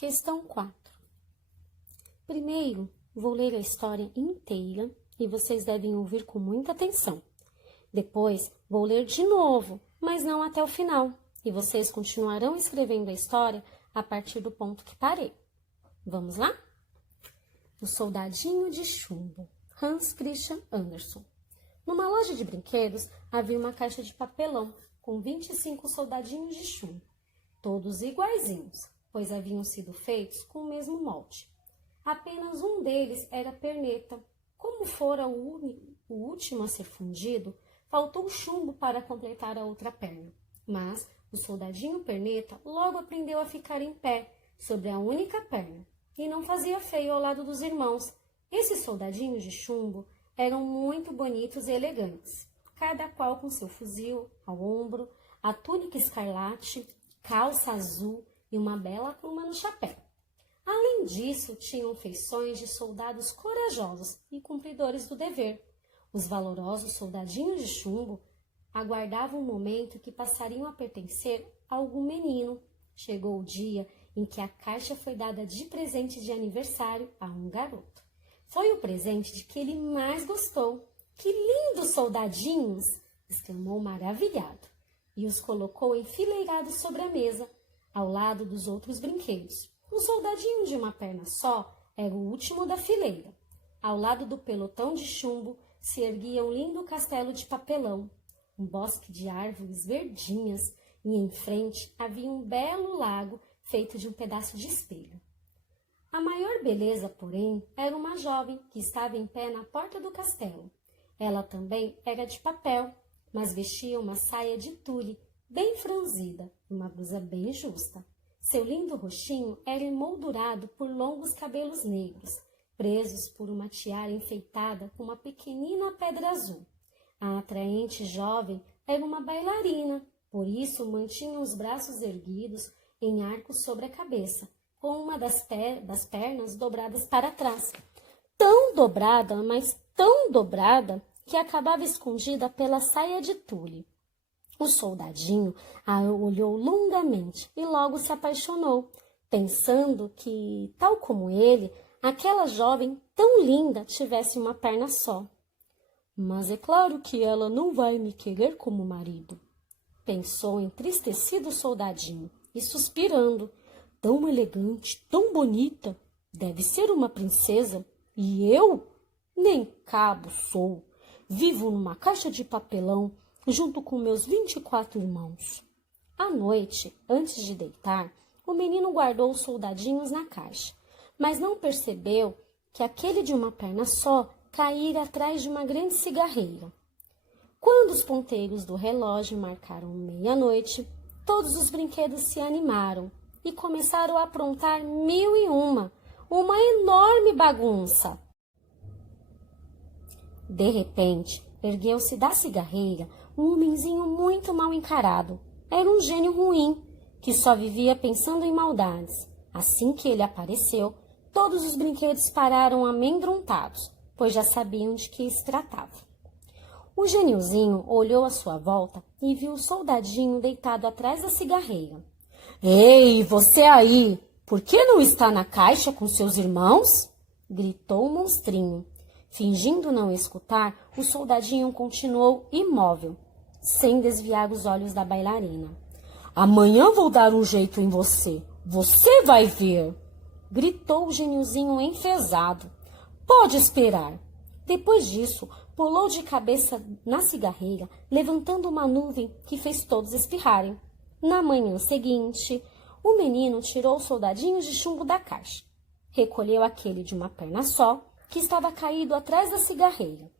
Questão 4. Primeiro, vou ler a história inteira e vocês devem ouvir com muita atenção. Depois, vou ler de novo, mas não até o final, e vocês continuarão escrevendo a história a partir do ponto que parei. Vamos lá? O Soldadinho de Chumbo, Hans Christian Andersen. Numa loja de brinquedos, havia uma caixa de papelão com 25 soldadinhos de chumbo, todos iguaizinhos, pois haviam sido feitos com o mesmo molde. Apenas um deles era perneta. Como fora o último a ser fundido, faltou chumbo para completar a outra perna. Mas o soldadinho perneta logo aprendeu a ficar em pé sobre a única perna e não fazia feio ao lado dos irmãos. Esses soldadinhos de chumbo eram muito bonitos e elegantes, cada qual com seu fuzil ao ombro, a túnica escarlate, calça azul e uma bela pluma no chapéu. Além disso, tinham feições de soldados corajosos e cumpridores do dever. Os valorosos soldadinhos de chumbo aguardavam o momento que passariam a pertencer a algum menino. Chegou o dia em que a caixa foi dada de presente de aniversário a um garoto. Foi o presente de que ele mais gostou. "Que lindos soldadinhos!" exclamou maravilhado, e os colocou enfileirados sobre a mesa, ao lado dos outros brinquedos. Um soldadinho de uma perna só era o último da fileira. Ao lado do pelotão de chumbo se erguia um lindo castelo de papelão, um bosque de árvores verdinhas, e em frente havia um belo lago feito de um pedaço de espelho. A maior beleza, porém, era uma jovem que estava em pé na porta do castelo. Ela também era de papel, mas vestia uma saia de tule bem franzida e uma blusa bem justa. Seu lindo rostinho era emoldurado por longos cabelos negros, presos por uma tiara enfeitada com uma pequenina pedra azul. A atraente jovem era uma bailarina, por isso mantinha os braços erguidos em arcos sobre a cabeça, com uma das pernas dobradas para trás. Tão dobrada, mas tão dobrada, que acabava escondida pela saia de tule. O soldadinho a olhou longamente e logo se apaixonou, pensando que, tal como ele, aquela jovem tão linda tivesse uma perna só. "Mas é claro que ela não vai me querer como marido", pensou entristecido o soldadinho, e suspirando. "Tão elegante, tão bonita, deve ser uma princesa, e eu nem cabo sou, vivo numa caixa de papelão, junto com meus 24 irmãos. À noite, antes de deitar, o menino guardou os soldadinhos na caixa, mas não percebeu que aquele de uma perna só caíra atrás de uma grande cigarreira. Quando os ponteiros do relógio marcaram meia-noite, todos os brinquedos se animaram e começaram a aprontar 1001, uma enorme bagunça. De repente, ergueu-se da cigarreira um homenzinho muito mal encarado. Era um gênio ruim, que só vivia pensando em maldades. Assim que ele apareceu, todos os brinquedos pararam amedrontados, pois já sabiam de que se tratava. O geniozinho olhou à sua volta e viu o soldadinho deitado atrás da cigarreira. "Ei, você aí, por que não está na caixa com seus irmãos?" gritou o monstrinho. Fingindo não escutar, o soldadinho continuou imóvel, sem desviar os olhos da bailarina. "Amanhã vou dar um jeito em você. Você vai ver!" gritou o geniozinho enfesado. "Pode esperar." Depois disso, pulou de cabeça na cigarreira, levantando uma nuvem que fez todos espirrarem. Na manhã seguinte, o menino tirou os soldadinhos de chumbo da caixa, recolheu aquele de uma perna só, que estava caído atrás da cigarreira,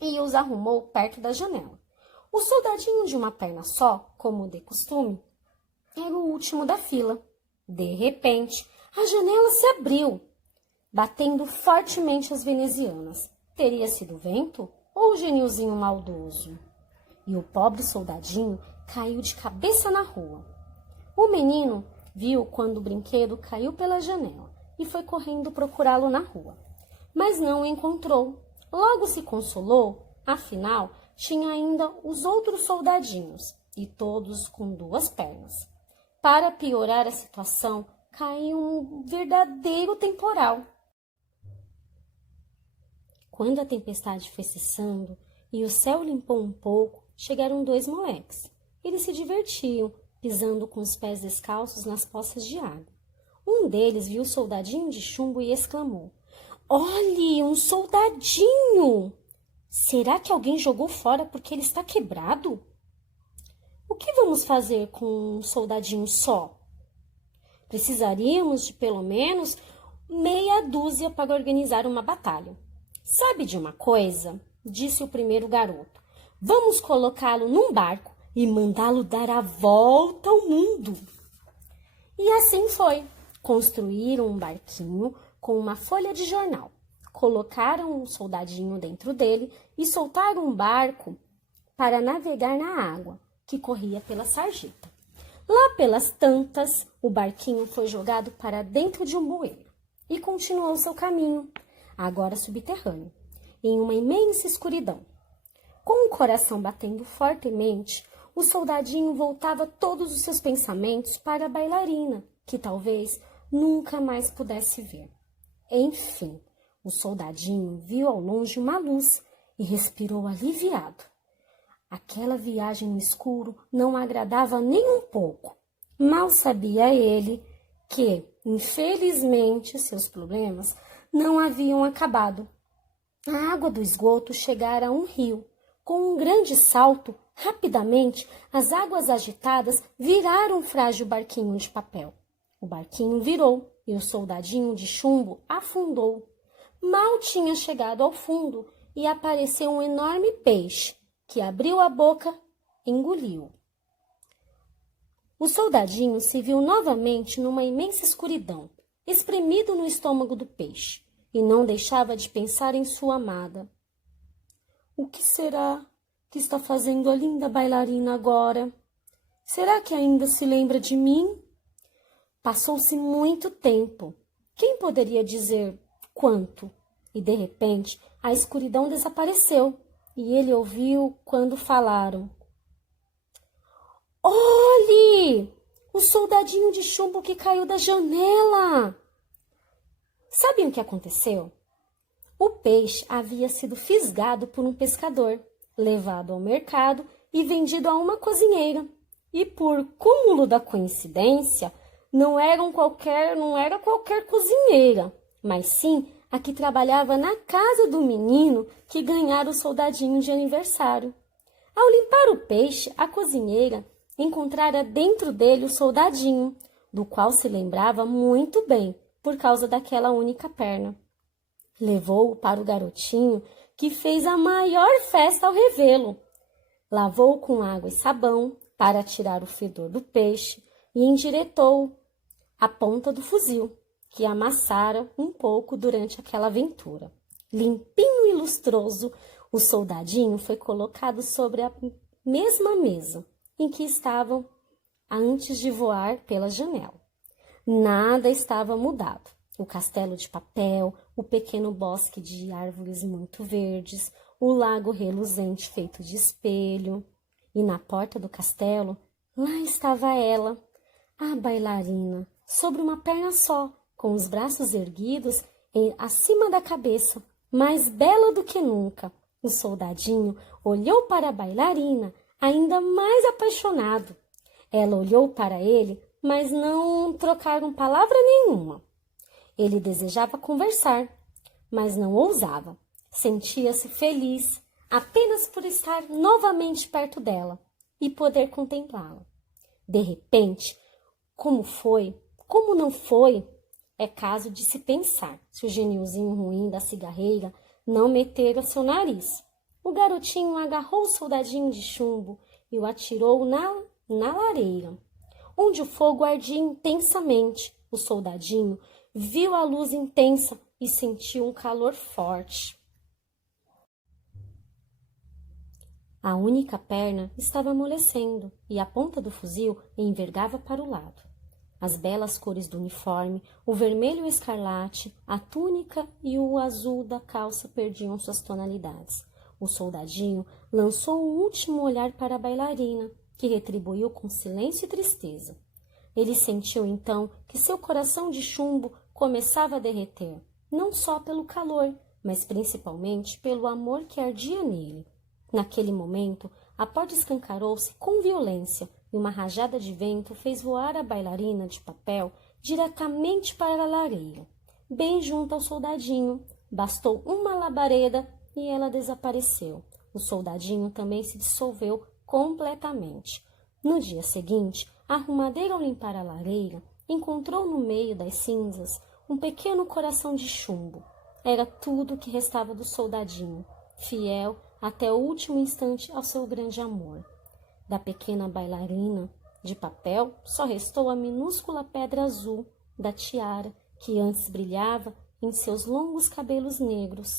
e os arrumou perto da janela. O soldadinho de uma perna só, como de costume, era o último da fila. De repente, a janela se abriu, batendo fortemente as venezianas. Teria sido o vento ou o geniozinho maldoso? E o pobre soldadinho caiu de cabeça na rua. O menino viu quando o brinquedo caiu pela janela e foi correndo procurá-lo na rua, mas não o encontrou. Logo se consolou, afinal, tinha ainda os outros soldadinhos, e todos com 2 pernas. Para piorar a situação, caiu um verdadeiro temporal. Quando a tempestade foi cessando e o céu limpou um pouco, chegaram 2 moleques. Eles se divertiam, pisando com os pés descalços nas poças de água. Um deles viu o soldadinho de chumbo e exclamou: "Olhe, um soldadinho! Será que alguém jogou fora porque ele está quebrado? O que vamos fazer com um soldadinho só? Precisaríamos de pelo menos meia dúzia para organizar uma batalha." "Sabe de uma coisa?" disse o primeiro garoto. "Vamos colocá-lo num barco e mandá-lo dar a volta ao mundo." E assim foi. Construíram um barquinho com uma folha de jornal. Colocaram um soldadinho dentro dele e soltaram um barco para navegar na água, que corria pela sarjeta. Lá pelas tantas, o barquinho foi jogado para dentro de um bueiro e continuou seu caminho, agora subterrâneo, em uma imensa escuridão. Com o coração batendo fortemente, o soldadinho voltava todos os seus pensamentos para a bailarina, que talvez nunca mais pudesse ver. Enfim, o soldadinho viu ao longe uma luz e respirou aliviado. Aquela viagem no escuro não agradava nem um pouco. Mal sabia ele que, infelizmente, seus problemas não haviam acabado. A água do esgoto chegara a um rio. Com um grande salto, rapidamente, as águas agitadas viraram um frágil barquinho de papel. O barquinho virou e o soldadinho de chumbo afundou. Mal tinha chegado ao fundo e apareceu um enorme peixe, que abriu a boca e engoliu. O soldadinho se viu novamente numa imensa escuridão, espremido no estômago do peixe, e não deixava de pensar em sua amada. O que será que está fazendo a linda bailarina agora? Será que ainda se lembra de mim? Passou-se muito tempo. Quem poderia dizer quanto? E, de repente, a escuridão desapareceu. E ele ouviu quando falaram: "Olhe! O soldadinho de chumbo que caiu da janela!" Sabem o que aconteceu? O peixe havia sido fisgado por um pescador, levado ao mercado e vendido a uma cozinheira. E por cúmulo da coincidência, não era qualquer cozinheira, mas sim a que trabalhava na casa do menino que ganhara o soldadinho de aniversário. Ao limpar o peixe, a cozinheira encontrara dentro dele o soldadinho, do qual se lembrava muito bem, por causa daquela única perna. Levou-o para o garotinho, que fez a maior festa ao revê-lo. Lavou-o com água e sabão para tirar o fedor do peixe e endireitou a ponta do fuzil, que amassara um pouco durante aquela aventura. Limpinho e lustroso, o soldadinho foi colocado sobre a mesma mesa em que estavam antes de voar pela janela. Nada estava mudado. O castelo de papel, o pequeno bosque de árvores muito verdes, o lago reluzente feito de espelho. E na porta do castelo, lá estava ela, a bailarina, sobre uma perna só, com os braços erguidos acima da cabeça, mais bela do que nunca. O soldadinho olhou para a bailarina, ainda mais apaixonado. Ela olhou para ele, mas não trocaram palavra nenhuma. Ele desejava conversar, mas não ousava. Sentia-se feliz apenas por estar novamente perto dela e poder contemplá-la. De repente, como não foi, é caso de se pensar se o geniozinho ruim da cigarreira não metera seu nariz. O garotinho agarrou o soldadinho de chumbo e o atirou na lareira, onde o fogo ardia intensamente. O soldadinho viu a luz intensa e sentiu um calor forte. A única perna estava amolecendo e a ponta do fuzil envergava para o lado. As belas cores do uniforme, o vermelho escarlate, a túnica e o azul da calça perdiam suas tonalidades. O soldadinho lançou um último olhar para a bailarina, que retribuiu com silêncio e tristeza. Ele sentiu então que seu coração de chumbo começava a derreter, não só pelo calor, mas principalmente pelo amor que ardia nele. Naquele momento, a porta escancarou-se com violência e uma rajada de vento fez voar a bailarina de papel diretamente para a lareira, bem junto ao soldadinho. Bastou uma labareda e ela desapareceu. O soldadinho também se dissolveu completamente. No dia seguinte, a arrumadeira, ao limpar a lareira, encontrou no meio das cinzas um pequeno coração de chumbo. Era tudo o que restava do soldadinho, fiel até o último instante ao seu grande amor. Da pequena bailarina de papel só restou a minúscula pedra azul da tiara que antes brilhava em seus longos cabelos negros.